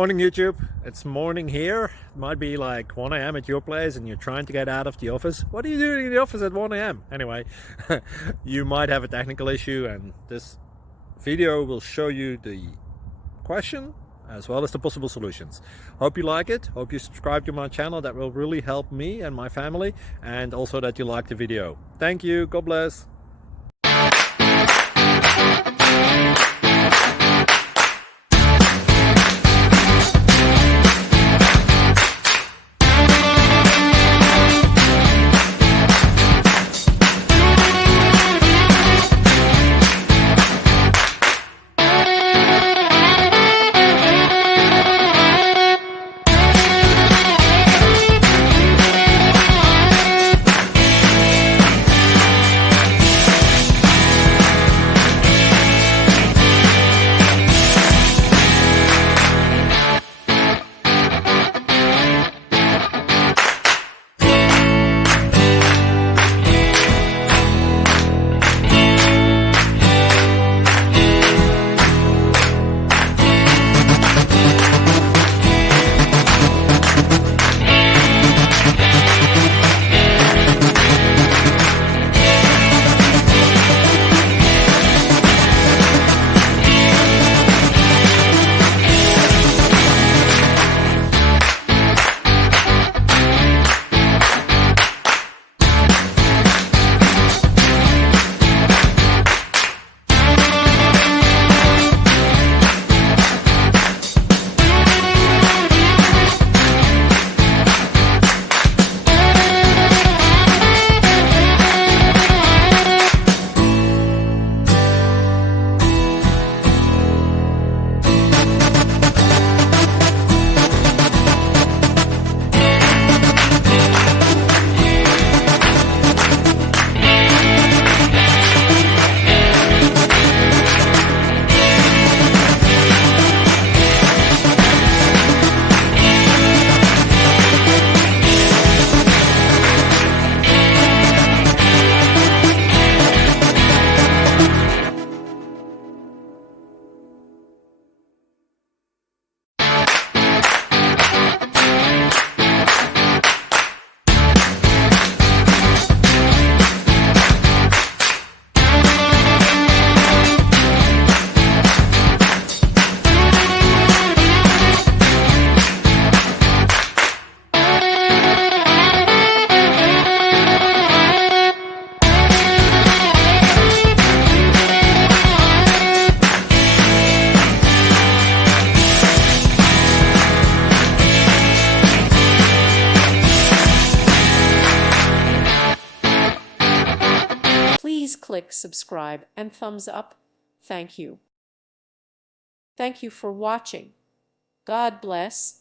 Morning YouTube, it's morning here. It might be like 1 a.m. at your place and you're trying to get out of the office. What are you doing in the office at 1 a.m.? Anyway, you might have a technical issue and this video will show you the question as well as the possible solutions. Hope you like it, hope you subscribe to my channel. That will really help me and my family, and also that you like the video. Thank you, God bless. Please click subscribe and thumbs up. Thank you. Thank you for watching. God bless.